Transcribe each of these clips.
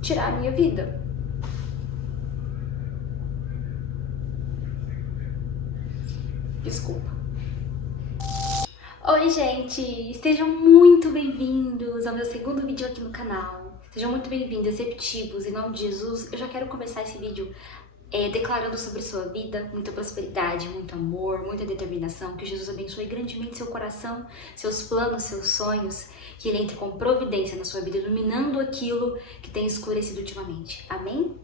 tirar a minha vida. Desculpa. Oi, gente! Sejam muito bem-vindos ao meu segundo vídeo aqui no canal. Sejam muito bem-vindos, receptivos, em nome de Jesus. Eu já quero começar esse vídeo declarando sobre sua vida muita prosperidade, muito amor, muita determinação, que Jesus abençoe grandemente seu coração, seus planos, seus sonhos, que Ele entre com providência na sua vida, iluminando aquilo que tem escurecido ultimamente. Amém?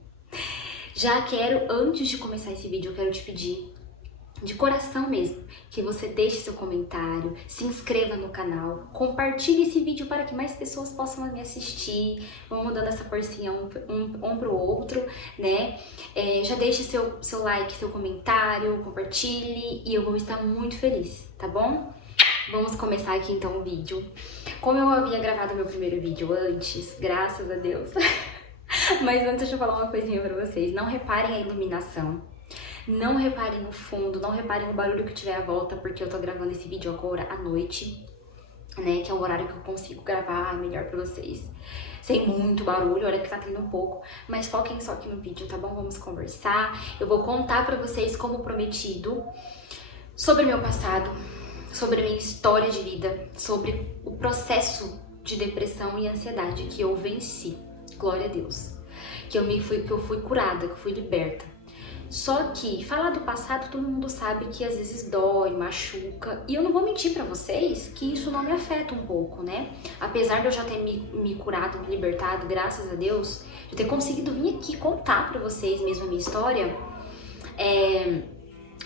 Já quero, antes de começar esse vídeo, eu quero te pedir, de coração mesmo, que você deixe seu comentário, se inscreva no canal, compartilhe esse vídeo para que mais pessoas possam me assistir, vamos dando essa forcinha um pro outro, né? Já deixe seu like, seu comentário, compartilhe e eu vou estar muito feliz, tá bom? Vamos começar aqui então o vídeo. Como eu havia gravado meu primeiro vídeo antes, graças a Deus, mas antes deixa eu falar uma coisinha pra vocês, não reparem a iluminação. Não reparem no fundo, não reparem no barulho que tiver à volta, porque eu tô gravando esse vídeo agora à noite, né? Que é o horário que eu consigo gravar melhor pra vocês. Sem muito barulho, olha que tá tendo um pouco, mas foquem só aqui no vídeo, tá bom? Vamos conversar. Eu vou contar pra vocês, como prometido, sobre meu passado, sobre a minha história de vida, sobre o processo de depressão e ansiedade que eu venci. Glória a Deus. Que eu fui curada, que eu fui liberta. Só que falar do passado, todo mundo sabe que às vezes dói, machuca, e eu não vou mentir pra vocês que isso não me afeta um pouco, né? Apesar de eu já ter me curado, me libertado, graças a Deus, de ter conseguido vir aqui contar pra vocês mesmo a minha história,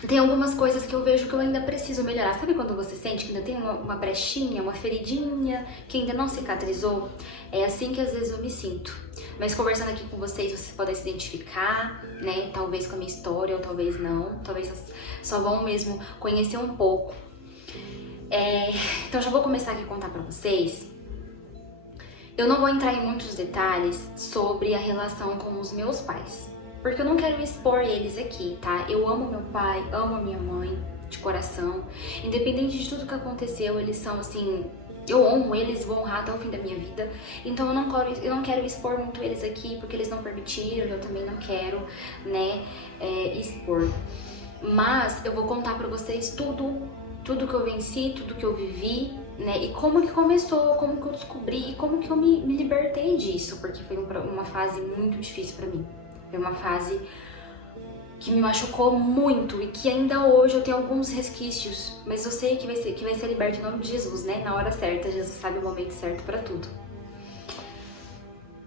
tem algumas coisas que eu vejo que eu ainda preciso melhorar. Sabe quando você sente que ainda tem uma brechinha, uma feridinha, que ainda não cicatrizou? É assim que às vezes eu me sinto. Mas conversando aqui com vocês, vocês podem se identificar, né? Talvez com a minha história, ou talvez não. Talvez só vão mesmo conhecer um pouco. Então já vou começar aqui a contar pra vocês. Eu não vou entrar em muitos detalhes sobre a relação com os meus pais, porque eu não quero expor eles aqui, tá? Eu amo meu pai, amo a minha mãe, de coração. Independente de tudo que aconteceu, eles são assim... Eu honro eles, vou honrar até o fim da minha vida. Então eu não quero expor muito eles aqui, porque eles não permitiram, eu também não quero, né, expor. Mas eu vou contar pra vocês tudo que eu venci, tudo que eu vivi, né, e como que começou, como que eu descobri, e como que eu me libertei disso, porque foi uma fase muito difícil pra mim. Foi uma fase que me machucou muito e que ainda hoje eu tenho alguns resquícios, mas eu sei que vai ser liberto em nome de Jesus, né? Na hora certa, Jesus sabe o momento certo pra tudo.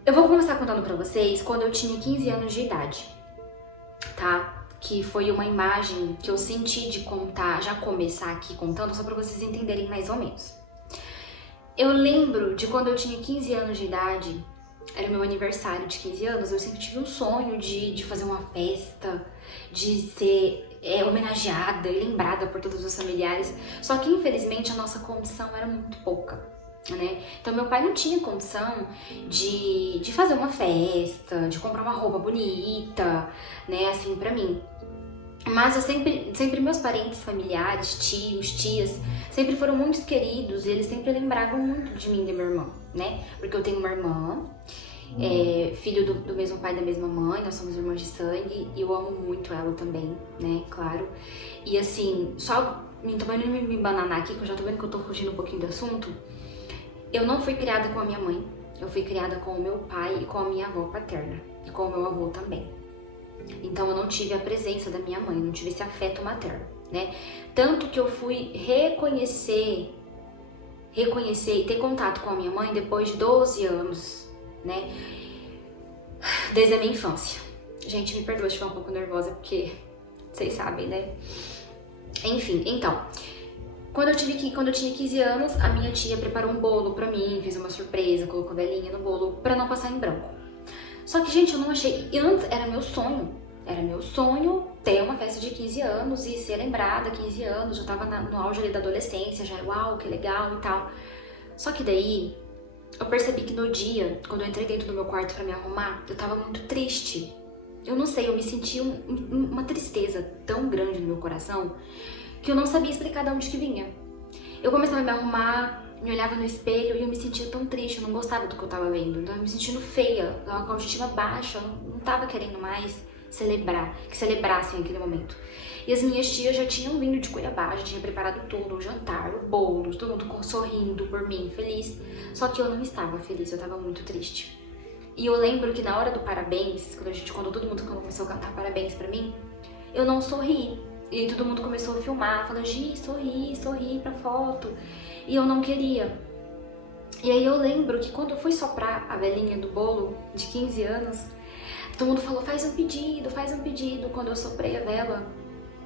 Eu vou começar contando pra vocês quando eu tinha 15 anos de idade, tá? Que foi uma imagem que eu senti de contar, já começar aqui contando, só pra vocês entenderem mais ou menos. Eu lembro de quando eu tinha 15 anos de idade, era meu aniversário de 15 anos, eu sempre tive um sonho de fazer uma festa, de ser homenageada e lembrada por todos os familiares. Só que infelizmente a nossa condição era muito pouca, né? Então meu pai não tinha condição de fazer uma festa, de comprar uma roupa bonita, né, assim, pra mim. Mas eu sempre meus parentes, familiares, tios, tias, sempre foram muito queridos e eles sempre lembravam muito de mim e da minha irmã, né? Porque eu tenho uma irmã, filho do mesmo pai e da mesma mãe, nós somos irmãs de sangue e eu amo muito ela também, né? Claro. E assim, só também não me bananar aqui, que eu já tô vendo que eu tô fugindo um pouquinho do assunto. Eu não fui criada com a minha mãe, eu fui criada com o meu pai e com a minha avó paterna e com o meu avô também. Então eu não tive a presença da minha mãe, não tive esse afeto materno, né? Tanto que eu fui reconhecer e ter contato com a minha mãe depois de 12 anos, né? Desde a minha infância. Gente, me perdoa se estiver um pouco nervosa, porque vocês sabem, né? Enfim, então... Quando eu tinha 15 anos, a minha tia preparou um bolo pra mim, fez uma surpresa, colocou velhinha no bolo pra não passar em branco. Só que, gente, eu não achei... E antes era meu sonho ter uma festa de 15 anos e ser lembrada 15 anos. Já tava no auge ali da adolescência, já, uau, que legal e tal. Só que daí, eu percebi que no dia, quando eu entrei dentro do meu quarto pra me arrumar, eu tava muito triste. Eu não sei, eu me senti uma tristeza tão grande no meu coração que eu não sabia explicar de onde que vinha. Eu começava a me arrumar, me olhava no espelho e eu me sentia tão triste, eu não gostava do que eu tava vendo. Então eu me sentindo feia, tava com a autoestima baixa, eu não tava querendo mais que celebrassem aquele momento. E as minhas tias já tinham vindo de Cuiabá, já tinha preparado tudo, o jantar, o bolo, todo mundo sorrindo por mim, feliz. Só que eu não estava feliz, eu tava muito triste. E eu lembro que na hora do parabéns, quando todo mundo começou a cantar parabéns pra mim, eu não sorri. E aí todo mundo começou a filmar, falando, Gi, sorri pra foto. E eu não queria. E aí eu lembro que quando eu fui soprar a velhinha do bolo de 15 anos, todo mundo falou, faz um pedido. Quando eu soprei a vela,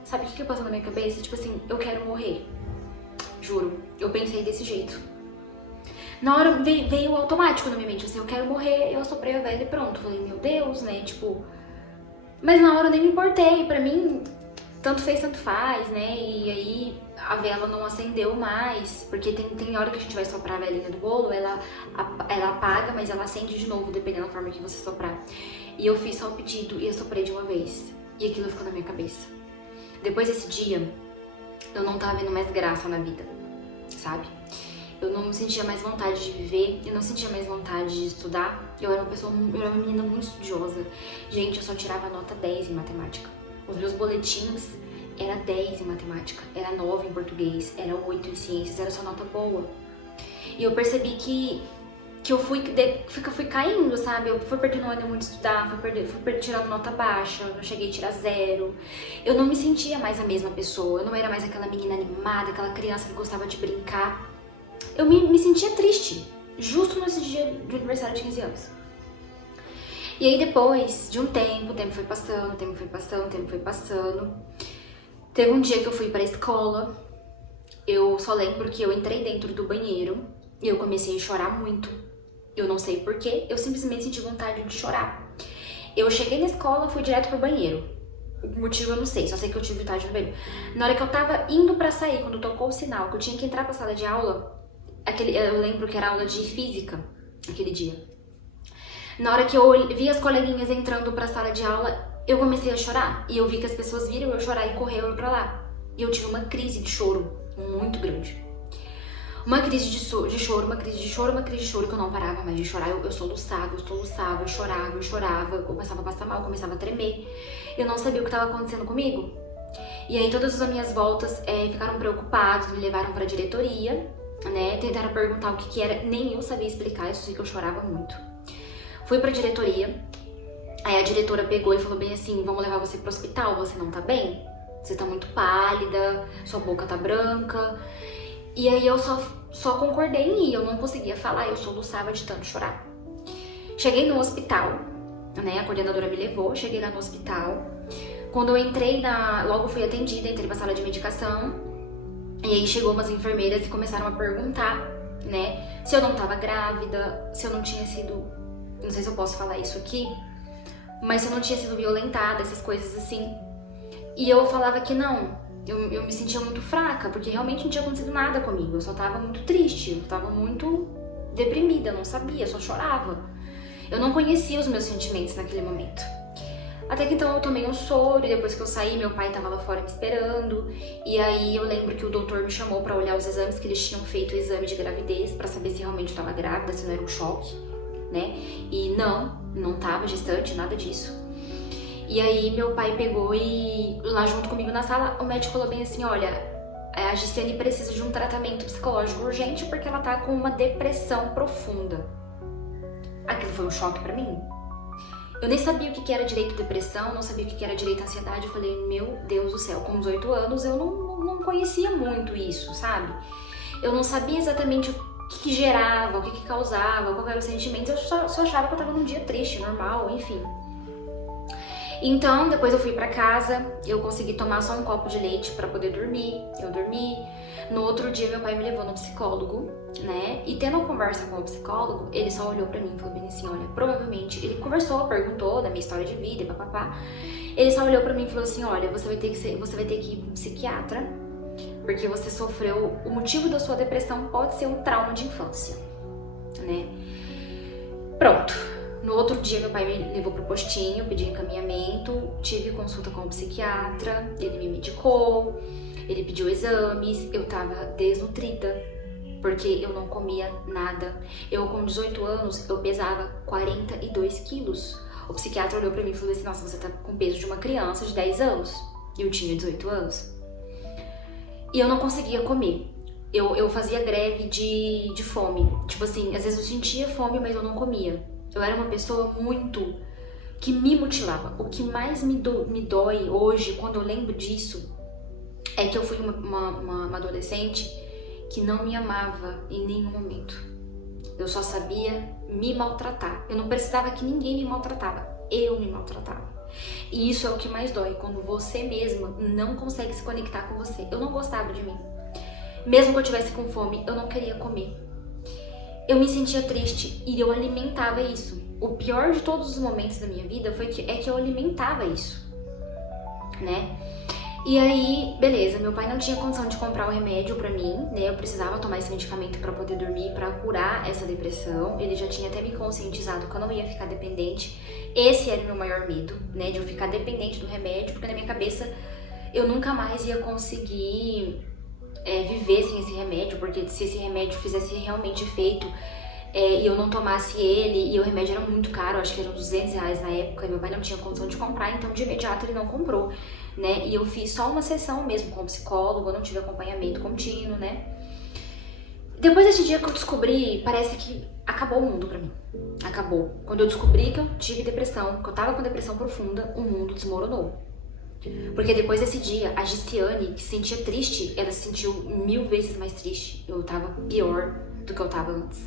sabe o que passou na minha cabeça? Tipo assim, eu quero morrer. Juro, eu pensei desse jeito. Na hora veio automático na minha mente, assim, eu quero morrer, eu soprei a vela e pronto. Falei, meu Deus, né, tipo... Mas na hora eu nem me importei, pra mim, tanto fez, tanto faz, né, e aí a vela não acendeu mais, porque tem hora que a gente vai soprar a velinha do bolo, ela apaga, mas ela acende de novo, dependendo da forma que você soprar. E eu fiz só o pedido e eu soprei de uma vez, e aquilo ficou na minha cabeça. Depois desse dia, eu não tava vendo mais graça na vida, sabe? Eu não sentia mais vontade de viver, eu não sentia mais vontade de estudar. Eu era uma menina muito estudiosa. Gente, eu só tirava nota 10 em matemática. Os meus boletins era 10 em matemática, era 9 em português, era 8 em ciências, era só nota boa. E eu percebi que eu fui caindo, sabe? Eu fui perdendo o ânimo de estudar, fui tirando nota baixa, eu cheguei a tirar 0. Eu não me sentia mais a mesma pessoa, eu não era mais aquela menina animada, aquela criança que gostava de brincar. Eu me sentia triste, justo nesse dia de aniversário de 15 anos. E aí depois de um tempo, o tempo foi passando. Teve um dia que eu fui pra escola, eu só lembro que eu entrei dentro do banheiro e eu comecei a chorar muito. Eu não sei porquê, eu simplesmente senti vontade de chorar. Eu cheguei na escola, fui direto pro banheiro. O motivo eu não sei, só sei que eu tive vontade no banheiro. Na hora que eu tava indo pra sair, quando tocou o sinal, que eu tinha que entrar pra sala de aula, eu lembro que era aula de física, aquele dia. Na hora que eu vi as coleguinhas entrando pra sala de aula, eu comecei a chorar. E eu vi que as pessoas viram eu chorar e correram pra lá. E eu tive uma crise de choro muito grande. Uma crise de choro que eu não parava mais de chorar. Eu soluçava, eu chorava, eu começava a passar mal, eu começava a tremer. Eu não sabia o que estava acontecendo comigo. E aí todas as minhas voltas ficaram preocupados, me levaram pra diretoria, né? Tentaram perguntar o que era, nem eu sabia explicar, eu sei que eu chorava muito. Fui pra diretoria, aí a diretora pegou e falou bem assim, vamos levar você pro hospital, você não tá bem? Você tá muito pálida, sua boca tá branca. E aí eu só concordei em ir, eu não conseguia falar, eu soluçava de tanto chorar. Cheguei no hospital, né, a coordenadora me levou, cheguei lá no hospital. Quando eu entrei, logo fui atendida, entrei pra sala de medicação. E aí chegou umas enfermeiras e começaram a perguntar, né, se eu não tava grávida, se eu não tinha sido, não sei se eu posso falar isso aqui, mas se eu não tinha sido violentada, essas coisas assim. E eu falava que não. Eu me sentia muito fraca, porque realmente não tinha acontecido nada comigo. Eu só tava muito triste, eu tava muito deprimida, eu não sabia, eu só chorava. Eu não conhecia os meus sentimentos naquele momento. Até que então eu tomei um soro e depois que eu saí, meu pai tava lá fora me esperando. E aí eu lembro que o doutor me chamou pra olhar os exames, que eles tinham feito o exame de gravidez pra saber se realmente eu tava grávida, se não era um choque, né? E não tava gestante, nada disso. E aí meu pai pegou e lá junto comigo na sala, o médico falou bem assim, olha, a Gislaine precisa de um tratamento psicológico urgente porque ela tá com uma depressão profunda. Aquilo foi um choque pra mim. Eu nem sabia o que era direito depressão, não sabia o que era direito ansiedade. Eu falei, meu Deus do céu, com 18 anos eu não conhecia muito isso, sabe? Eu não sabia exatamente o que gerava, o que causava, qual era o sentimento. Eu só achava que eu tava num dia triste, normal, enfim. Então, depois eu fui pra casa, eu consegui tomar só um copo de leite pra poder dormir, eu dormi. No outro dia, meu pai me levou no psicólogo, né? E tendo uma conversa com o psicólogo, ele só olhou pra mim e falou bem assim, olha, provavelmente, ele conversou, perguntou da minha história de vida e papapá. Ele só olhou pra mim e falou assim, olha, você vai ter que ir pra um psiquiatra, porque você sofreu, o motivo da sua depressão pode ser um trauma de infância, né? Pronto. No outro dia, meu pai me levou pro postinho, pedi encaminhamento, tive consulta com o psiquiatra, ele me medicou, ele pediu exames, eu tava desnutrida, porque eu não comia nada. Eu, com 18 anos, eu pesava 42 quilos. O psiquiatra olhou pra mim e falou assim, nossa, você tá com o peso de uma criança de 10 anos. Eu tinha 18 anos. E eu não conseguia comer. Eu fazia greve de fome. Tipo assim, às vezes eu sentia fome, mas eu não comia. Eu era uma pessoa muito... que me mutilava. O que mais me dói hoje, quando eu lembro disso, é que eu fui uma adolescente que não me amava em nenhum momento. Eu só sabia me maltratar. Eu não precisava que ninguém me maltratava. Eu me maltratava. E isso é o que mais dói, quando você mesma não consegue se conectar com você. Eu não gostava de mim. Mesmo que eu tivesse com fome, eu não queria comer. Eu me sentia triste e eu alimentava isso. O pior de todos os momentos da minha vida é que eu alimentava isso, né? E aí, beleza, meu pai não tinha condição de comprar o remédio pra mim, né? Eu precisava tomar esse medicamento pra poder dormir, pra curar essa depressão. Ele já tinha até me conscientizado que eu não ia ficar dependente. Esse era o meu maior medo, né? De eu ficar dependente do remédio, porque na minha cabeça eu nunca mais ia conseguir viver sem esse remédio, porque se esse remédio fizesse realmente efeito e eu não tomasse ele, e o remédio era muito caro, acho que eram R$200 na época, e meu pai não tinha condição de comprar, então de imediato ele não comprou, né? E eu fiz só uma sessão mesmo com o psicólogo, eu não tive acompanhamento contínuo, né? Depois desse dia que eu descobri, parece que acabou o mundo pra mim. Acabou. Quando eu descobri que eu tive depressão, que eu tava com depressão profunda, o mundo desmoronou. Porque depois desse dia, a Gissiane, que se sentia triste, ela se sentiu 1000 vezes mais triste. Eu tava pior do que eu tava antes.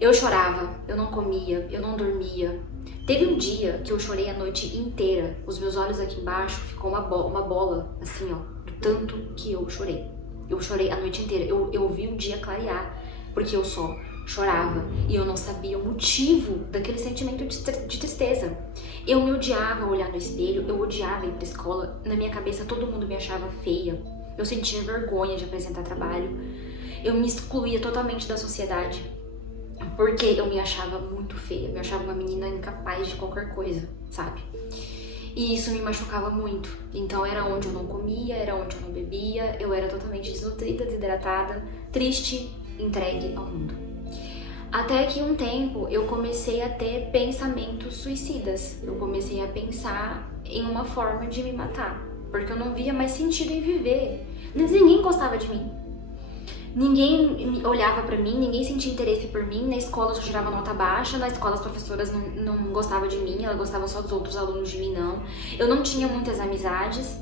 Eu chorava, eu não comia, eu não dormia. Teve um dia que eu chorei a noite inteira. Os meus olhos aqui embaixo ficou uma bola, assim, ó, do tanto que eu chorei. Eu chorei a noite inteira. Eu vi o dia clarear, porque eu só chorava e eu não sabia o motivo daquele sentimento de tristeza. Eu me odiava olhar no espelho, eu odiava ir pra escola. Na minha cabeça todo mundo me achava feia. Eu sentia vergonha de apresentar trabalho. Eu me excluía totalmente da sociedade, porque eu me achava muito feia. Eu me achava uma menina incapaz de qualquer coisa, sabe? E isso me machucava muito. Então era onde eu não comia, era onde eu não bebia. Eu era totalmente desnutrida, desidratada, triste, entregue ao mundo. Até que um tempo eu comecei a ter pensamentos suicidas. Eu comecei a pensar em uma forma de me matar, porque eu não via mais sentido em viver. Ninguém gostava de mim. Ninguém olhava pra mim, ninguém sentia interesse por mim. Na escola eu só tirava nota baixa, na escola as professoras não gostavam de mim, elas gostavam só dos outros alunos de mim, não. Eu não tinha muitas amizades.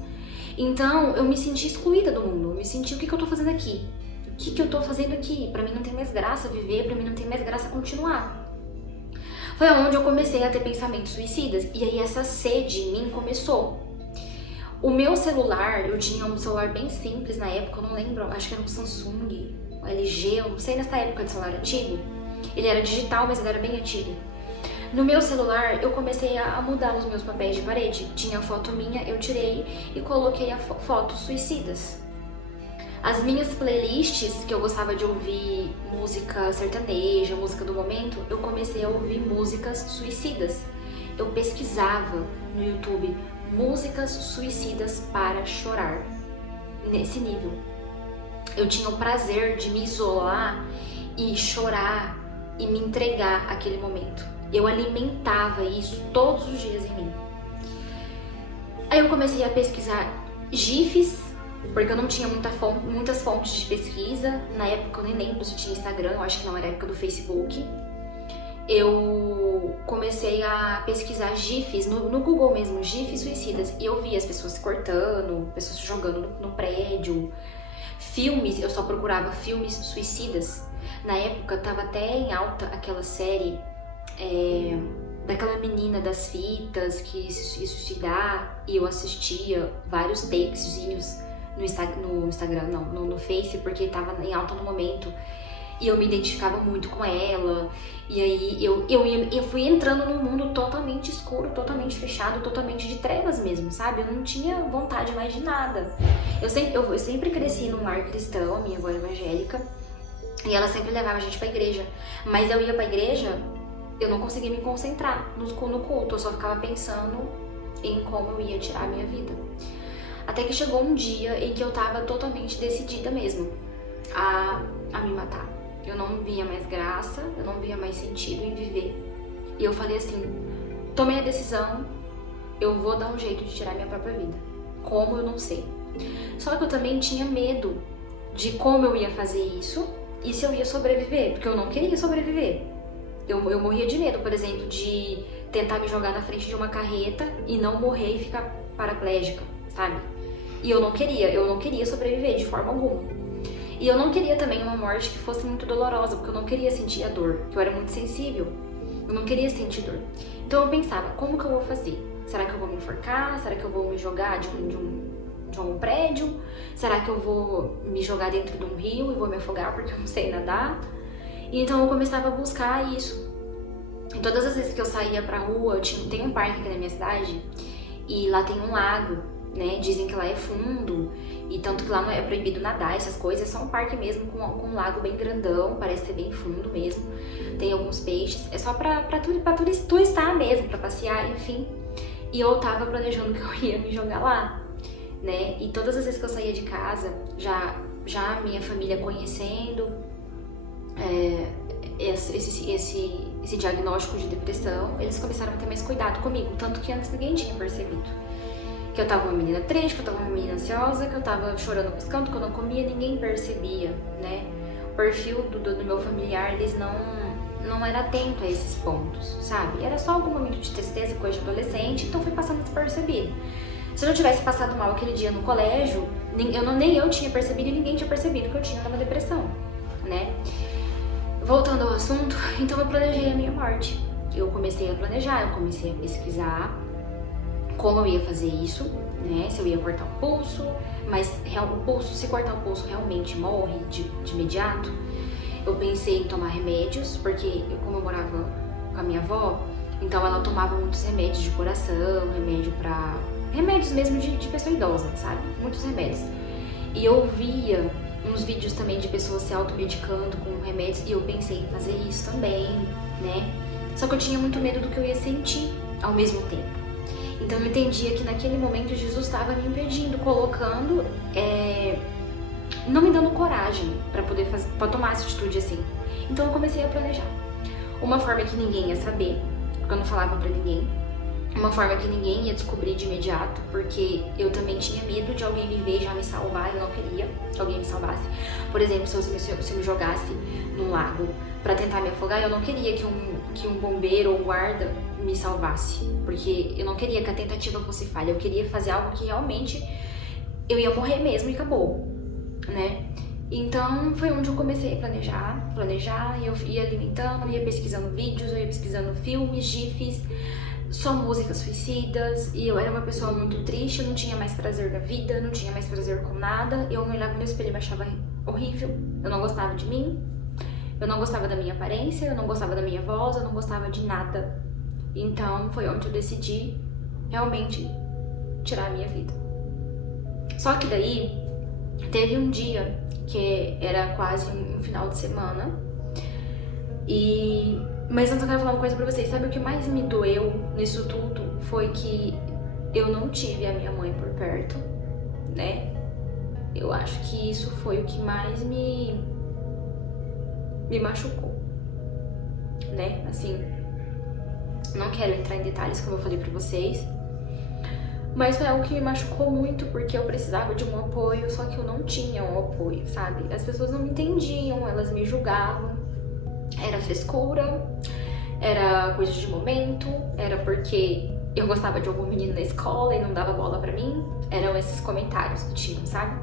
Então eu me senti excluída do mundo. Eu me senti, o que eu tô fazendo aqui? O que eu tô fazendo aqui? Pra mim não tem mais graça viver, pra mim não tem mais graça continuar. Foi onde eu comecei a ter pensamentos suicidas. E aí essa sede em mim começou. O meu celular, eu tinha um celular bem simples na época, eu não lembro, acho que era um Samsung, um LG, eu não sei, nessa época de celular antigo. Ele era digital, mas ele era bem antigo. No meu celular, eu comecei a mudar os meus papéis de parede. Tinha foto minha, eu tirei e coloquei fotos suicidas. As minhas playlists, que eu gostava de ouvir música sertaneja, música do momento, eu comecei a ouvir músicas suicidas. Eu pesquisava no YouTube músicas suicidas para chorar, nesse nível. Eu tinha o prazer de me isolar e chorar e me entregar àquele momento. Eu alimentava isso todos os dias em mim. Aí eu comecei a pesquisar GIFs, porque eu não tinha muitas fontes de pesquisa. Na época eu nem lembro se tinha Instagram, eu acho que não era a época do Facebook. Eu comecei a pesquisar GIFs no Google mesmo, GIFs suicidas, e eu via as pessoas se cortando, pessoas se jogando no prédio. Filmes, eu só procurava filmes suicidas. Na época tava até em alta aquela série daquela menina das fitas que ia se suicidar, e eu assistia vários takezinhos no Instagram, não, no Face, porque tava em alta no momento. E eu me identificava muito com ela. E aí eu fui entrando num mundo totalmente escuro, totalmente fechado, totalmente de trevas mesmo, sabe? Eu não tinha vontade mais de nada. Eu sempre cresci num lar cristão, minha avó é evangélica, e ela sempre levava a gente pra igreja. Mas eu ia pra igreja, eu não conseguia me concentrar no culto, eu só ficava pensando em como eu ia tirar a minha vida. Até que chegou um dia em que eu tava totalmente decidida mesmo a a me matar. Eu não via mais graça, eu não via mais sentido em viver. E eu falei assim, tomei a decisão, eu vou dar um jeito de tirar minha própria vida. Como, eu não sei. Só que eu também tinha medo de como eu ia fazer isso e se eu ia sobreviver, porque eu não queria sobreviver. Eu morria de medo, por exemplo, de tentar me jogar na frente de uma carreta e não morrer e ficar paraplégica, sabe? E eu não queria sobreviver de forma alguma. E eu não queria também uma morte que fosse muito dolorosa, porque eu não queria sentir a dor, porque eu era muito sensível. Eu não queria sentir dor. Então eu pensava, como que eu vou fazer? Será que eu vou me enforcar? Será que eu vou me jogar de um prédio? Será que eu vou me jogar dentro de um rio e vou me afogar porque eu não sei nadar? E então eu começava a buscar isso. E todas as vezes que eu saía pra rua, tem um parque aqui na minha cidade, e lá tem um lago, né? Dizem que lá é fundo, e tanto que lá não é proibido nadar, essas coisas. É só um parque mesmo com um lago bem grandão, parece ser bem fundo mesmo. Tem alguns peixes, é só pra turistar mesmo, pra passear, enfim. E eu tava planejando que eu ia me jogar lá, né? E todas as vezes que eu saía de casa, já minha família conhecendo esse diagnóstico de depressão, eles começaram a ter mais cuidado comigo, tanto que antes ninguém tinha percebido. Que eu tava uma menina triste, que eu tava uma menina ansiosa, que eu tava chorando piscando, que eu não comia, ninguém percebia, né? O perfil do meu familiar, eles não era atento a esses pontos, sabe? Era só algum momento de tristeza, coisa de adolescente, então foi passando despercebido. Se eu não tivesse passado mal aquele dia no colégio, nem eu tinha percebido e ninguém tinha percebido que eu tinha uma depressão, né? Voltando ao assunto, então eu planejei a minha morte. Eu comecei a planejar, eu comecei a pesquisar como eu ia fazer isso, né? Se eu ia cortar o pulso, mas se cortar o pulso realmente morre de imediato. Eu pensei em tomar remédios, porque como eu morava com a minha avó, então ela tomava muitos remédios de coração, remédios mesmo de pessoa idosa, sabe? Muitos remédios. E eu via uns vídeos também de pessoas se automedicando com remédios e eu pensei em fazer isso também, né? Só que eu tinha muito medo do que eu ia sentir ao mesmo tempo. Então eu entendia que naquele momento Jesus estava me impedindo, colocando, não me dando coragem para tomar essa atitude assim. Então eu comecei a planejar. Uma forma que ninguém ia saber, porque eu não falava pra ninguém. Uma forma que ninguém ia descobrir de imediato, porque eu também tinha medo de alguém me ver e já me salvar, eu não queria que alguém me salvasse. Por exemplo, se eu me jogasse num lago pra tentar me afogar, eu não queria que um bombeiro ou um guarda me salvasse, porque eu não queria que a tentativa fosse falha, eu queria fazer algo que realmente eu ia morrer mesmo e acabou, né? Então foi onde eu comecei a planejar, e eu ia alimentando, ia pesquisando vídeos, eu ia pesquisando filmes, gifs, só músicas suicidas, e eu era uma pessoa muito triste, eu não tinha mais prazer da vida, não tinha mais prazer com nada, eu me olhava no espelho e me achava horrível, eu não gostava de mim, eu não gostava da minha aparência, eu não gostava da minha voz, eu não gostava de nada. Então foi onde eu decidi realmente tirar a minha vida. Só que daí teve um dia que era quase um final de semana, mas antes eu quero falar uma coisa pra vocês. Sabe o que mais me doeu nisso tudo? Foi que eu não tive a minha mãe por perto, né? Eu acho que isso foi o que mais me machucou, né? Assim, não quero entrar em detalhes como eu falei pra vocês, mas foi algo que me machucou muito, porque eu precisava de um apoio, só que eu não tinha um apoio, sabe? As pessoas não me entendiam, elas me julgavam. Era frescura, era coisa de momento, era porque eu gostava de algum menino na escola e não dava bola pra mim. Eram esses comentários que tinham, sabe?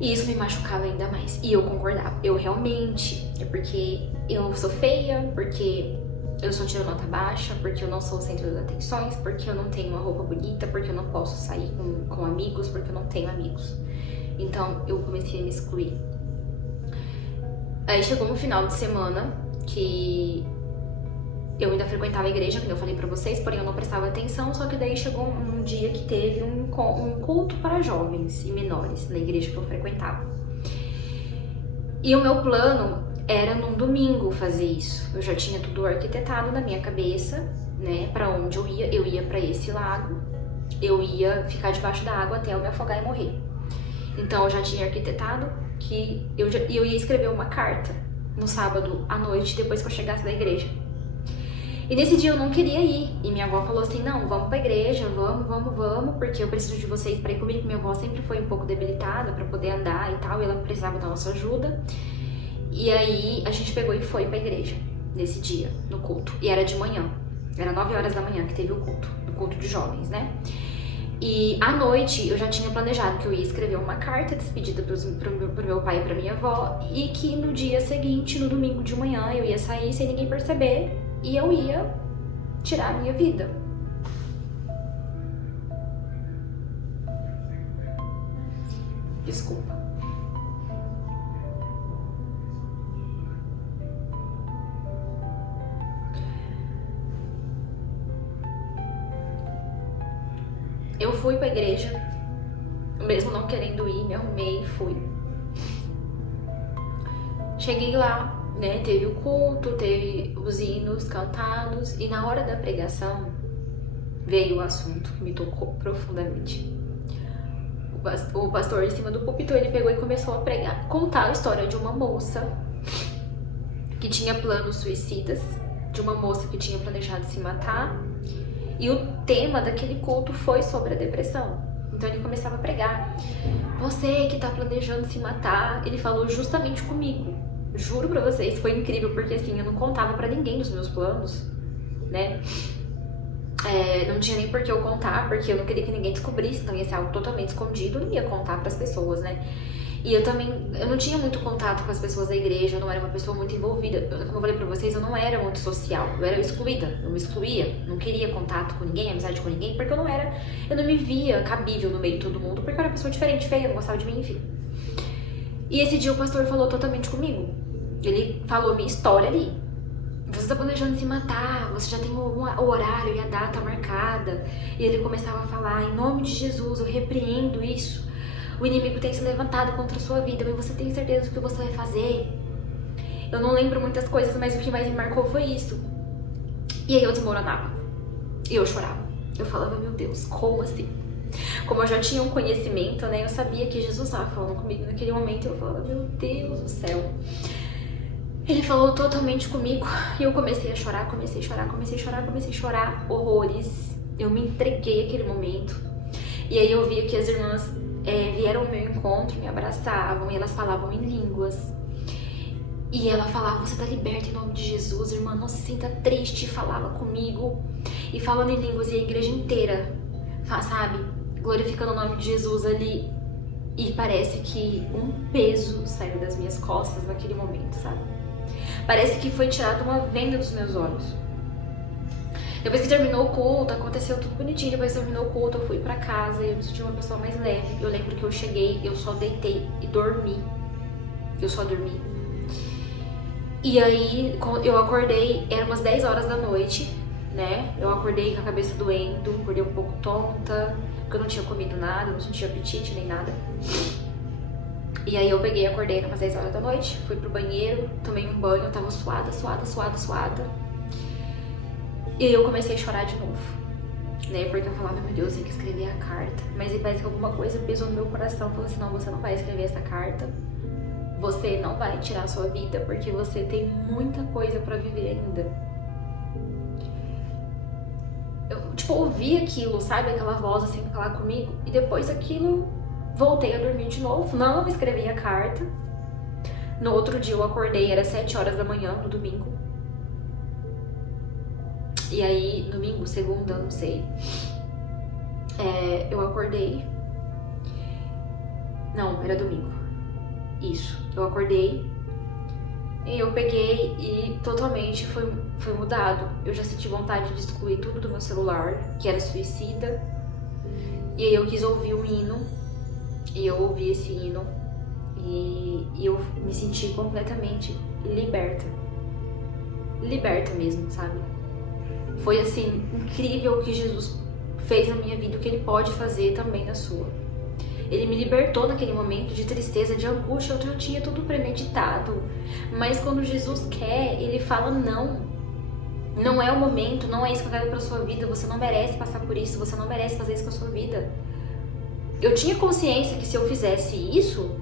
E isso me machucava ainda mais. E eu concordava. Eu realmente, é porque eu sou feia, porque eu só tiro nota baixa, porque eu não sou o centro das atenções, porque eu não tenho uma roupa bonita, porque eu não posso sair com amigos, porque eu não tenho amigos. Então eu comecei a me excluir. Aí chegou um final de semana que eu ainda frequentava a igreja, como eu falei pra vocês, porém eu não prestava atenção, só que daí chegou um dia que teve um culto para jovens e menores na igreja que eu frequentava. E o meu plano era num domingo fazer isso. Eu já tinha tudo arquitetado na minha cabeça, né, pra onde eu ia pra esse lago, eu ia ficar debaixo da água até eu me afogar e morrer. Então eu já tinha arquitetado que eu ia escrever uma carta no sábado à noite, depois que eu chegasse da igreja. E nesse dia eu não queria ir. E minha avó falou assim, não, vamos pra igreja, vamos, porque eu preciso de vocês pra ir comigo. Minha avó sempre foi um pouco debilitada pra poder andar e tal, e ela precisava da nossa ajuda. E aí a gente pegou e foi pra igreja nesse dia, no culto. E era de manhã, era 9 horas da manhã que teve o culto de jovens, né? E à noite eu já tinha planejado que eu ia escrever uma carta de despedida pro meu pai e pra minha avó, e que no dia seguinte, no domingo de manhã, eu ia sair sem ninguém perceber e eu ia tirar a minha vida. Desculpa. Eu fui pra igreja, mesmo não querendo ir, me arrumei e fui. Cheguei lá, né, teve o culto, teve os hinos cantados, e na hora da pregação veio o assunto que me tocou profundamente. O pastor em cima do púlpito, ele pegou e começou a pregar, contar a história de uma moça que tinha planos suicidas, de uma moça que tinha planejado se matar. E o tema daquele culto foi sobre a depressão. Então ele começava a pregar. Você que tá planejando se matar, ele falou justamente comigo. Juro pra vocês, foi incrível, porque assim, eu não contava pra ninguém dos meus planos, né? Não tinha nem por que eu contar, porque eu não queria que ninguém descobrisse, então ia ser algo totalmente escondido, eu não ia contar pras pessoas, né? E eu não tinha muito contato com as pessoas da igreja, eu não era uma pessoa muito envolvida. Como eu falei pra vocês, eu não era muito social, eu era excluída, eu me excluía, não queria contato com ninguém, amizade com ninguém, porque eu não me via cabível no meio de todo mundo, porque eu era uma pessoa diferente, feia, não gostava de mim, enfim. E esse dia o pastor falou totalmente comigo, ele falou a minha história ali. Você tá planejando se matar, você já tem o horário e a data marcada. E ele começava a falar, em nome de Jesus, eu repreendo isso. O inimigo tem se levantado contra a sua vida, mas você tem certeza do que você vai fazer? Eu não lembro muitas coisas, mas o que mais me marcou foi isso. E aí eu desmoronava. E eu chorava. Eu falava, meu Deus, como assim? Como eu já tinha um conhecimento, né? Eu sabia que Jesus estava falando comigo naquele momento. Eu falava, meu Deus do céu. Ele falou totalmente comigo. E eu comecei a chorar, comecei a chorar horrores. Eu me entreguei àquele momento. E aí eu via que as irmãs vieram ao meu encontro, me abraçavam e elas falavam em línguas. E ela falava, você tá liberta em nome de Jesus, irmã, não se sinta triste, falava comigo. E falando em línguas, e a igreja inteira, sabe, glorificando o nome de Jesus ali. E parece que um peso saiu das minhas costas naquele momento, sabe? Parece que foi tirada uma venda dos meus olhos. Depois que terminou o culto, aconteceu tudo bonitinho. Depois que terminou o culto, eu fui pra casa e eu me senti uma pessoa mais leve. Eu lembro que eu cheguei, eu só deitei e dormi. Eu só dormi. E aí, eu acordei, eram umas 10 horas da noite, né? Eu acordei com a cabeça doendo, acordei um pouco tonta, porque eu não tinha comido nada, não sentia apetite nem nada. E aí eu peguei, acordei, eram umas 10 horas da noite, fui pro banheiro, tomei um banho, eu tava suada. E aí eu comecei a chorar de novo, né? Porque eu falava, meu Deus, eu tenho que escrever a carta. Mas aí parece que alguma coisa pesou no meu coração, falou assim, não, você não vai escrever essa carta. Você não vai tirar a sua vida, porque você tem muita coisa pra viver ainda. Eu, ouvi aquilo, sabe? Aquela voz assim, falar comigo. E depois daquilo, voltei a dormir de novo. Não escrevi a carta. No outro dia eu acordei, era 7 horas da manhã, no domingo. E aí, domingo, segunda, não sei. Eu acordei. Não, era domingo. Isso. Eu acordei. E eu peguei e totalmente foi mudado. Eu já senti vontade de excluir tudo do meu celular, que era suicida. E aí eu quis ouvir um hino. E eu ouvi esse hino. E eu me senti completamente liberta. Liberta mesmo, sabe? Foi assim, incrível o que Jesus fez na minha vida, o que Ele pode fazer também na sua. Ele me libertou naquele momento de tristeza, de angústia, eu já tinha tudo premeditado. Mas quando Jesus quer, Ele fala não. Não é o momento, não é isso que eu quero pra sua vida, você não merece passar por isso, você não merece fazer isso com a sua vida. Eu tinha consciência que se eu fizesse isso,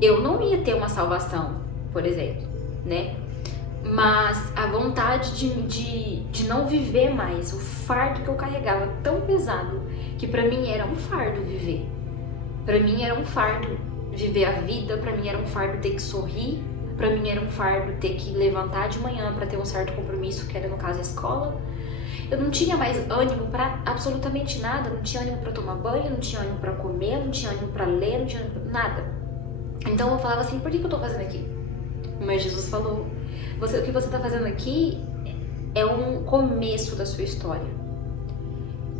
eu não ia ter uma salvação, por exemplo, né? Mas a vontade de não viver mais, o fardo que eu carregava tão pesado, que pra mim era um fardo viver. Pra mim era um fardo viver a vida, pra mim era um fardo ter que sorrir, pra mim era um fardo ter que levantar de manhã pra ter um certo compromisso, que era no caso a escola. Eu não tinha mais ânimo pra absolutamente nada, não tinha ânimo pra tomar banho, não tinha ânimo pra comer, não tinha ânimo pra ler, não tinha ânimo pra nada. Então eu falava assim, por que eu tô fazendo aqui? Mas Jesus falou, o que você tá fazendo aqui é um começo da sua história.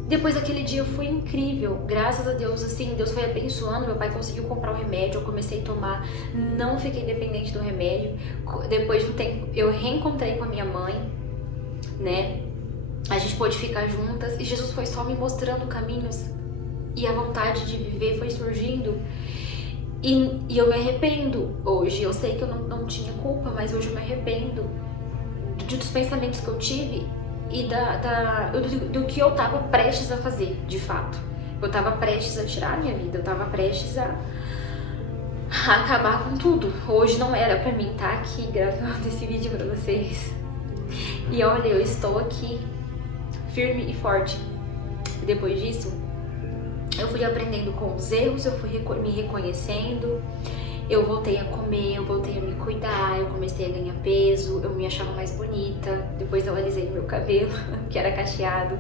Depois daquele dia foi incrível, graças a Deus, assim, Deus foi abençoando, meu pai conseguiu comprar o remédio, eu comecei a tomar, não fiquei dependente do remédio. Depois de um tempo eu reencontrei com a minha mãe, né? A gente pôde ficar juntas e Jesus foi só me mostrando caminhos e a vontade de viver foi surgindo. E eu me arrependo hoje, eu sei que eu não tinha culpa, mas hoje eu me arrependo dos pensamentos que eu tive e do que eu tava prestes a fazer, de fato. Eu tava prestes a tirar a minha vida, eu tava prestes a acabar com tudo. Hoje não era pra mim estar aqui gravando esse vídeo pra vocês. E olha, eu estou aqui, firme e forte. E depois disso, eu fui aprendendo com os erros, eu fui me reconhecendo, eu voltei a comer, eu voltei a me cuidar, eu comecei a ganhar peso, eu me achava mais bonita, depois eu alisei meu cabelo, que era cacheado,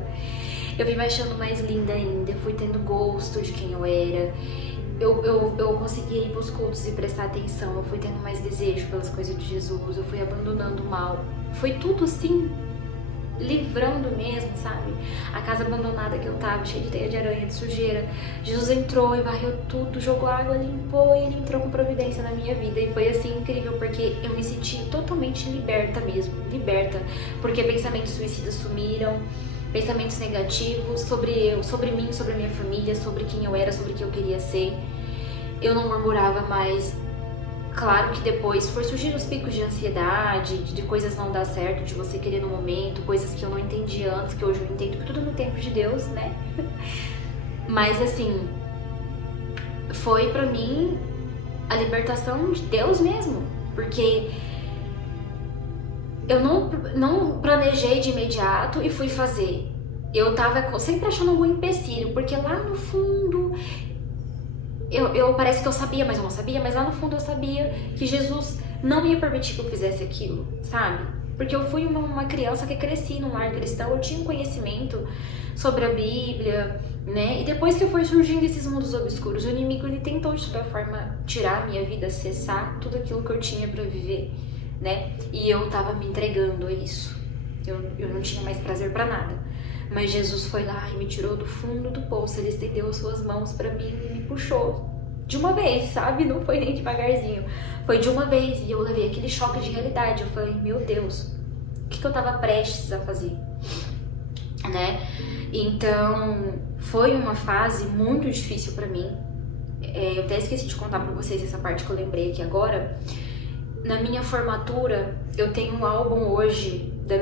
eu vim me achando mais linda ainda, fui tendo gosto de quem eu era, eu consegui ir pros cultos e prestar atenção, eu fui tendo mais desejo pelas coisas de Jesus, eu fui abandonando o mal, foi tudo assim, livrando mesmo, sabe? A casa abandonada que eu tava, cheia de teia de aranha, de sujeira. Jesus entrou e varreu tudo, jogou água, limpou e ele entrou com providência na minha vida. E foi assim incrível, porque eu me senti totalmente liberta mesmo, liberta. Porque pensamentos suicidas sumiram, pensamentos negativos sobre eu, sobre mim, sobre a minha família, sobre quem eu era, sobre o que eu queria ser. Eu não murmurava mais. Claro que depois foi surgindo os picos de ansiedade, de coisas não dar certo, de você querer no momento, coisas que eu não entendi antes, que hoje eu entendo, tudo no tempo de Deus, né? Mas assim, foi pra mim a libertação de Deus mesmo, porque eu não planejei de imediato e fui fazer. Eu tava sempre achando algum empecilho, porque lá no fundo... Eu parece que eu sabia, mas eu não sabia, mas lá no fundo eu sabia que Jesus não ia permitir que eu fizesse aquilo, sabe? Porque eu fui uma criança que cresci num lar cristão, eu tinha um conhecimento sobre a Bíblia, né? E depois que foi surgindo esses mundos obscuros, o inimigo ele tentou de toda forma tirar a minha vida, cessar tudo aquilo que eu tinha pra viver, né? E eu tava me entregando a isso, eu não tinha mais prazer pra nada. Mas Jesus foi lá e me tirou do fundo do poço, ele estendeu as suas mãos pra mim e me puxou de uma vez, sabe? Não foi nem devagarzinho, foi de uma vez e eu levei aquele choque de realidade. Eu falei, meu Deus, o que eu tava prestes a fazer, né? Então, foi uma fase muito difícil pra mim. Eu até esqueci de contar pra vocês essa parte que eu lembrei aqui agora. Na minha formatura, eu tenho um álbum hoje da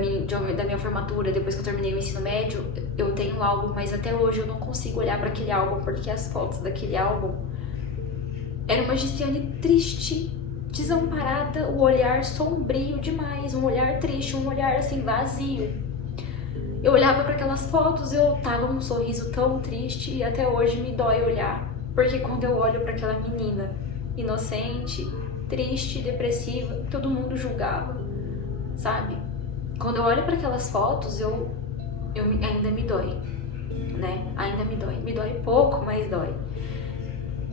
minha formatura, depois que eu terminei o ensino médio, eu tenho um álbum, mas até hoje eu não consigo olhar para aquele álbum, porque as fotos daquele álbum era uma Gissiane triste, desamparada, o olhar sombrio demais, um olhar triste, um olhar assim vazio. Eu olhava para aquelas fotos, eu tava com um sorriso tão triste e até hoje me dói olhar, porque quando eu olho para aquela menina inocente, triste, depressiva, todo mundo julgava, sabe? Quando eu olho para aquelas fotos, eu ainda me dói, né? Ainda me dói pouco, mas dói.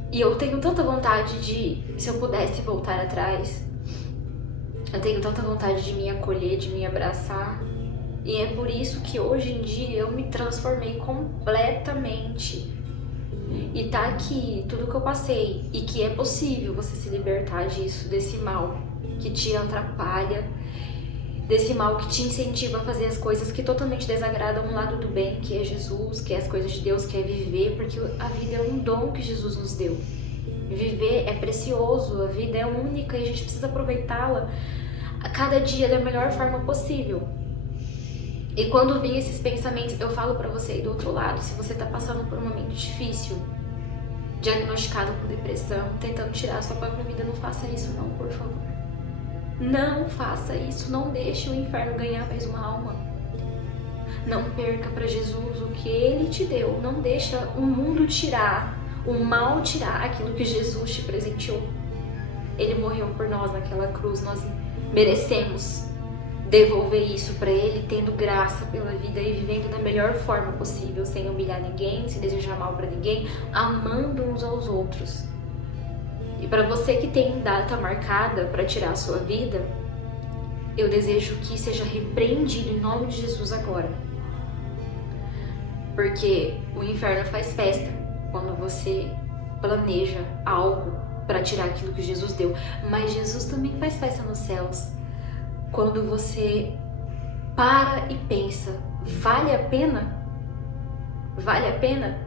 E eu tenho tanta vontade de, se eu pudesse voltar atrás, eu tenho tanta vontade de me acolher, de me abraçar. E é por isso que hoje em dia eu me transformei completamente. E tá aqui tudo que eu passei e que é possível você se libertar disso, desse mal que te atrapalha, desse mal que te incentiva a fazer as coisas que totalmente desagradam um lado do bem, que é Jesus, que é as coisas de Deus, que é viver, porque a vida é um dom que Jesus nos deu. Viver é precioso, a vida é única e a gente precisa aproveitá-la a cada dia da melhor forma possível. E quando vem esses pensamentos, eu falo pra você aí do outro lado, se você tá passando por um momento difícil, diagnosticado com depressão, tentando tirar a sua própria vida. Não faça isso não, por favor. Não faça isso, não deixe o inferno ganhar mais uma alma. Não perca para Jesus o que Ele te deu. Não deixa o mundo tirar, o mal tirar aquilo que Jesus te presenteou. Ele morreu por nós naquela cruz, nós merecemos devolver isso para Ele, tendo graça pela vida e vivendo da melhor forma possível, sem humilhar ninguém, sem desejar mal para ninguém, amando uns aos outros. E para você que tem data marcada para tirar a sua vida, eu desejo que seja repreendido em nome de Jesus agora. Porque o inferno faz festa quando você planeja algo para tirar aquilo que Jesus deu. Mas Jesus também faz festa nos céus. Quando você para e pensa, vale a pena? Vale a pena?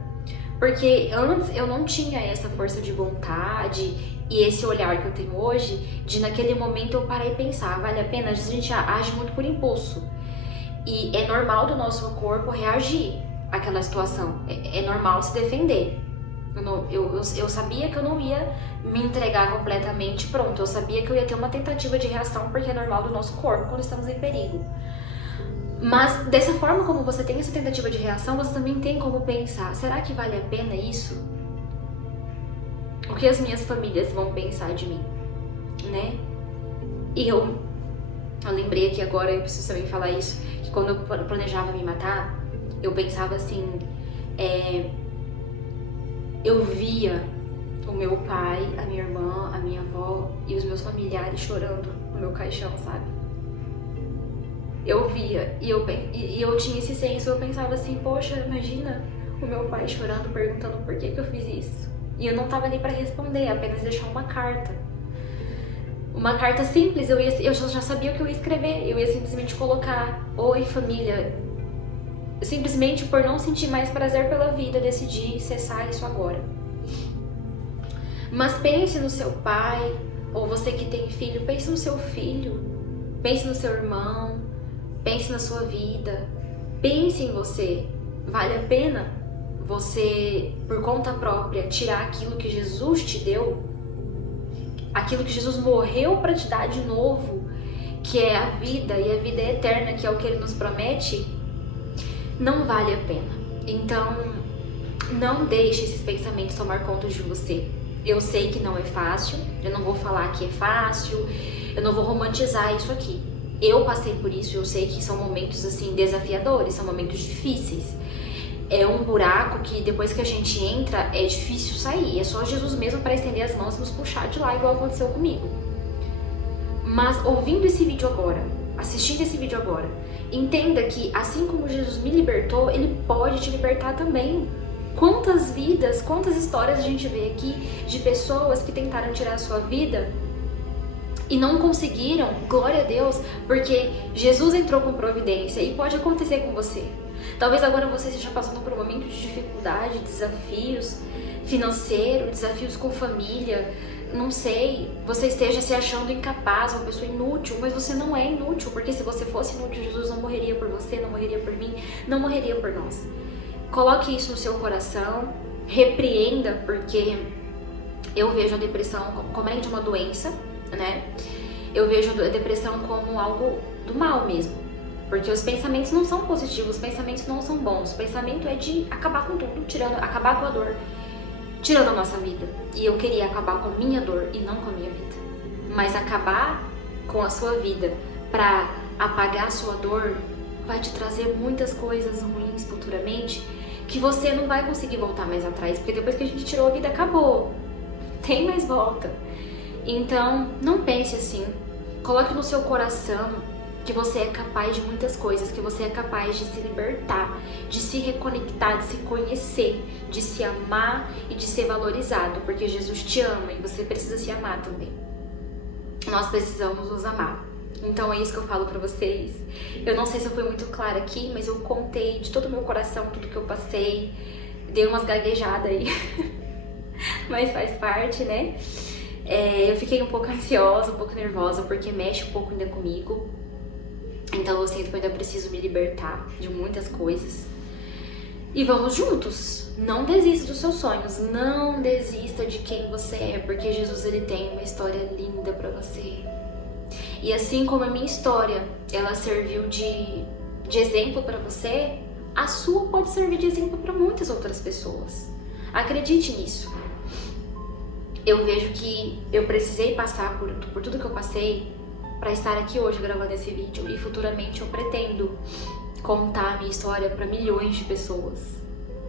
Porque antes eu não tinha essa força de vontade e esse olhar que eu tenho hoje, de naquele momento eu parar e pensar, vale a pena? Às vezes a gente age muito por impulso. E é normal do nosso corpo reagir àquela situação. É normal se defender. Eu sabia que eu não ia me entregar completamente pronto. Eu sabia que eu ia ter uma tentativa de reação, porque é normal do nosso corpo quando estamos em perigo. Mas dessa forma como você tem essa tentativa de reação, você também tem como pensar, será que vale a pena isso? O que as minhas famílias vão pensar de mim, né? E eu lembrei aqui agora, eu preciso também falar isso, que quando eu planejava me matar, eu pensava assim, eu via o meu pai, a minha irmã, a minha avó e os meus familiares chorando no meu caixão, sabe? Eu via e eu tinha esse senso, eu pensava assim, poxa, imagina o meu pai chorando, perguntando por que eu fiz isso. E eu não tava ali pra responder, apenas deixar uma carta. Uma carta simples, eu já sabia o que eu ia escrever, eu ia simplesmente colocar, oi família, simplesmente por não sentir mais prazer pela vida, decidi cessar isso agora. Mas pense no seu pai, ou você que tem filho, pense no seu filho, pense no seu irmão, pense na sua vida, pense em você. Vale a pena você, por conta própria, tirar aquilo que Jesus te deu? Aquilo que Jesus morreu para te dar de novo, que é a vida e a vida eterna, que é o que Ele nos promete? Não vale a pena. Então, não deixe esses pensamentos tomar conta de você. Eu sei que não é fácil, eu não vou falar que é fácil, eu não vou romantizar isso aqui. Eu passei por isso, eu sei que são momentos assim desafiadores, são momentos difíceis. É um buraco que depois que a gente entra é difícil sair. É só Jesus mesmo para estender as mãos e nos puxar de lá, igual aconteceu comigo. Mas ouvindo esse vídeo agora, assistindo esse vídeo agora, entenda que assim como Jesus me libertou, Ele pode te libertar também. Quantas vidas, quantas histórias a gente vê aqui de pessoas que tentaram tirar a sua vida e não conseguiram, glória a Deus, porque Jesus entrou com providência e pode acontecer com você. Talvez agora você esteja passando por um momento de dificuldade, desafios financeiros, desafios com família, não sei, você esteja se achando incapaz, uma pessoa inútil, mas você não é inútil, porque se você fosse inútil, Jesus não morreria por você, não morreria por mim, não morreria por nós. Coloque isso no seu coração, repreenda, porque eu vejo a depressão como além de uma doença, né? Eu vejo a depressão como algo do mal mesmo, porque os pensamentos não são positivos, os pensamentos não são bons. O pensamento é de acabar com tudo, acabar com a dor, tirando a nossa vida. E eu queria acabar com a minha dor e não com a minha vida. Mas acabar com a sua vida para apagar a sua dor vai te trazer muitas coisas ruins futuramente que você não vai conseguir voltar mais atrás, porque depois que a gente tirou a vida, acabou. Tem mais volta. Então, não pense assim. Coloque no seu coração que você é capaz de muitas coisas, que você é capaz de se libertar, de se reconectar, de se conhecer, de se amar e de ser valorizado, porque Jesus te ama e você precisa se amar também. Nós precisamos nos amar. Então é isso que eu falo pra vocês. Eu não sei se eu fui muito clara aqui, mas eu contei de todo o meu coração tudo que eu passei. Dei umas gaguejadas aí, mas faz parte, né? Eu fiquei um pouco ansiosa, um pouco nervosa, porque mexe um pouco ainda comigo. Então eu sinto que eu ainda preciso me libertar de muitas coisas. E vamos juntos. Não desista dos seus sonhos, não desista de quem você é, porque Jesus ele tem uma história linda pra você. E assim como a minha história, ela serviu de exemplo pra você, a sua pode servir de exemplo pra muitas outras pessoas. Acredite nisso. Eu vejo que eu precisei passar por tudo que eu passei pra estar aqui hoje gravando esse vídeo, e futuramente eu pretendo contar a minha história pra milhões de pessoas.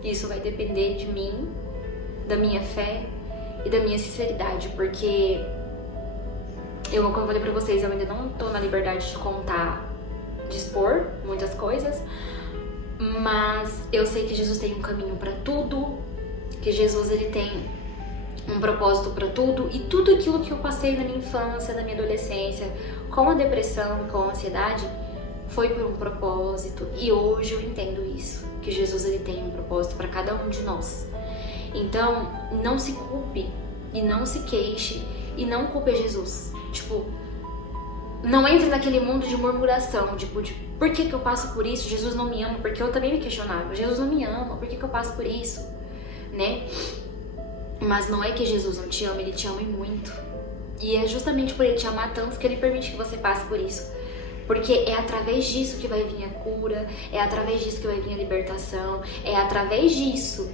Isso vai depender de mim, da minha fé e da minha sinceridade, porque como eu falei pra vocês, eu ainda não tô na liberdade de contar, de expor muitas coisas, mas eu sei que Jesus tem um caminho pra tudo, que Jesus ele tem um propósito pra tudo, e tudo aquilo que eu passei na minha infância, na minha adolescência, com a depressão, com a ansiedade, foi por um propósito, e hoje eu entendo isso, que Jesus ele tem um propósito para cada um de nós. Então, não se culpe e não se queixe e não culpe Jesus. Tipo, não entre naquele mundo de murmuração, tipo, de por que eu passo por isso? Jesus não me ama, porque eu também me questionava. Jesus não me ama, por que eu passo por isso? Né? Mas não é que Jesus não te ama, ele te ama e muito. E é justamente por ele te amar tanto que ele permite que você passe por isso. Porque é através disso que vai vir a cura, é através disso que vai vir a libertação, é através disso,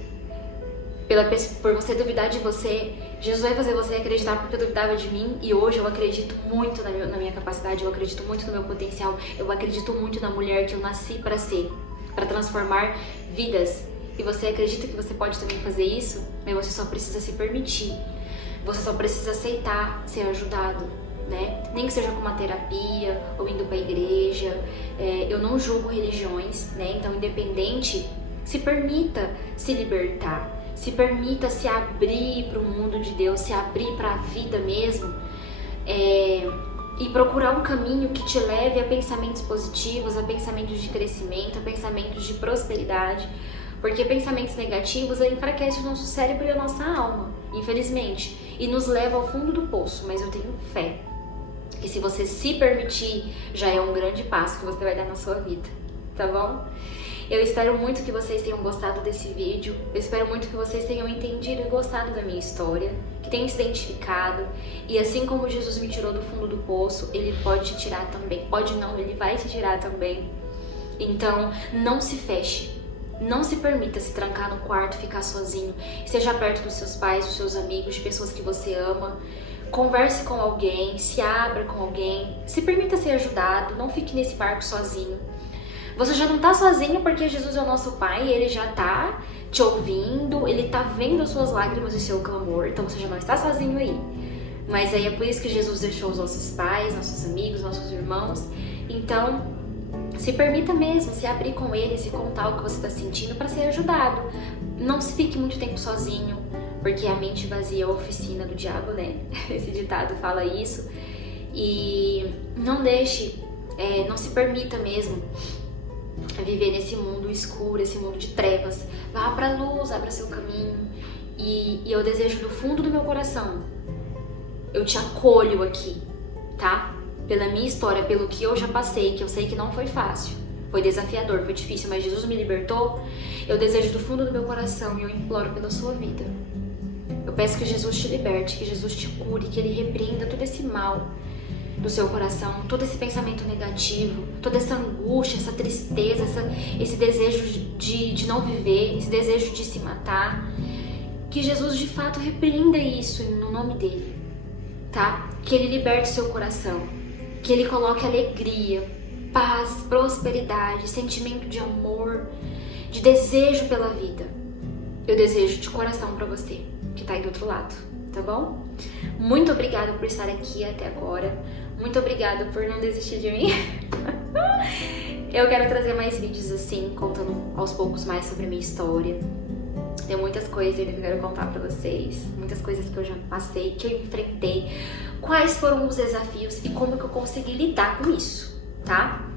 por você duvidar de você, Jesus vai fazer você acreditar porque eu duvidava de mim, e hoje eu acredito muito na minha capacidade, eu acredito muito no meu potencial, eu acredito muito na mulher que eu nasci para ser, para transformar vidas. E você acredita que você pode também fazer isso? Mas você só precisa se permitir, você só precisa aceitar ser ajudado. Né? Nem que seja com uma terapia ou indo para a igreja. Eu não julgo religiões, né? Então, independente, se permita se libertar, se permita se abrir para o mundo de Deus, se abrir para a vida mesmo, e procurar um caminho que te leve a pensamentos positivos, a pensamentos de crescimento, a pensamentos de prosperidade, porque pensamentos negativos enfraquecem o nosso cérebro e a nossa alma, infelizmente, e nos leva ao fundo do poço. Mas eu tenho fé que se você se permitir, já é um grande passo que você vai dar na sua vida, tá bom? Eu espero muito que vocês tenham gostado desse vídeo, eu espero muito que vocês tenham entendido e gostado da minha história, que tenham se identificado, e assim como Jesus me tirou do fundo do poço, ele pode te tirar também, pode não, ele vai te tirar também. Então, não se feche, não se permita se trancar no quarto, ficar sozinho, seja perto dos seus pais, dos seus amigos, de pessoas que você ama. Converse com alguém, se abra com alguém, se permita ser ajudado, não fique nesse barco sozinho. Você já não tá sozinho porque Jesus é o nosso Pai, ele já tá te ouvindo, ele tá vendo as suas lágrimas e o seu clamor, então você já não está sozinho aí. Mas aí é por isso que Jesus deixou os nossos pais, nossos amigos, nossos irmãos. Então, se permita mesmo se abrir com eles e contar o que você está sentindo para ser ajudado. Não se fique muito tempo sozinho, porque a mente vazia é a oficina do diabo, né? Esse ditado fala isso. E não deixe, não se permita mesmo viver nesse mundo escuro, esse mundo de trevas. Vá pra luz, abra seu caminho. E eu desejo do fundo do meu coração, eu te acolho aqui, tá? Pela minha história, pelo que eu já passei, que eu sei que não foi fácil. Foi desafiador, foi difícil, mas Jesus me libertou. Eu desejo do fundo do meu coração e eu imploro pela sua vida. Eu peço que Jesus te liberte, que Jesus te cure, que Ele repreenda todo esse mal do seu coração, todo esse pensamento negativo, toda essa angústia, essa tristeza, esse desejo de não viver, esse desejo de se matar. Que Jesus de fato repreenda isso no nome dEle, tá? Que Ele liberte seu coração, que Ele coloque alegria, paz, prosperidade, sentimento de amor, de desejo pela vida. Eu desejo de coração pra você que tá aí do outro lado, tá bom? Muito obrigada por estar aqui até agora. Muito obrigada por não desistir de mim. Eu quero trazer mais vídeos assim, contando aos poucos mais sobre a minha história. Tem muitas coisas ainda que eu quero contar pra vocês, muitas coisas que eu já passei, que eu enfrentei, quais foram os desafios e como que eu consegui lidar com isso, tá?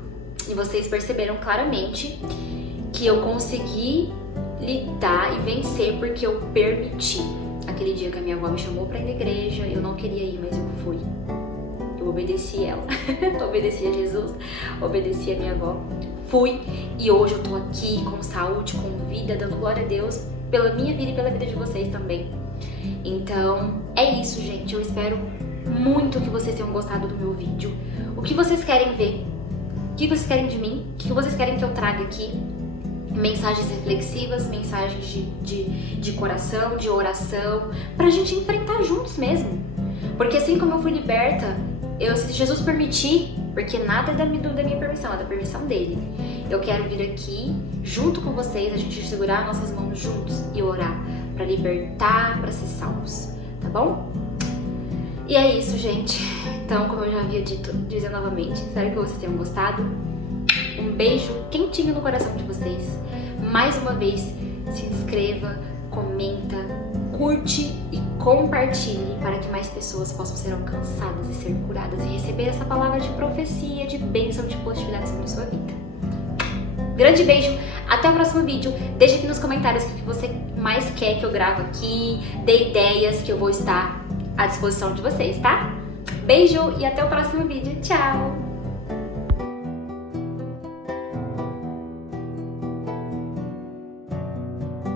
E vocês perceberam claramente que eu consegui lidar e vencer porque eu permiti. Aquele dia que a minha avó me chamou pra ir na igreja, eu não queria ir, mas eu fui. Eu obedeci ela, obedeci a Jesus, obedeci a minha avó, fui e hoje eu tô aqui com saúde, com vida, dando glória a Deus pela minha vida e pela vida de vocês também. Então, é isso, gente. Eu espero muito que vocês tenham gostado do meu vídeo. O que vocês querem ver? O que vocês querem de mim? O que vocês querem que eu traga aqui? Mensagens reflexivas, mensagens de coração, de oração, pra gente enfrentar juntos mesmo. Porque assim como eu fui liberta, se Jesus permitir, porque nada é da minha permissão, é da permissão dele. Eu quero vir aqui, junto com vocês, a gente segurar nossas mãos juntos e orar pra libertar, pra ser salvos, tá bom? E é isso, gente. Então, como eu já havia dito, dizer novamente, espero que vocês tenham gostado. Um beijo quentinho no coração de vocês. Mais uma vez, se inscreva, comenta, curte e compartilhe para que mais pessoas possam ser alcançadas e ser curadas e receber essa palavra de profecia, de bênção, de positividade sobre a sua vida. Grande beijo, até o próximo vídeo. Deixa aqui nos comentários o que você mais quer que eu grave aqui, dê ideias que eu vou estar à disposição de vocês, tá? Beijo e até o próximo vídeo. Tchau!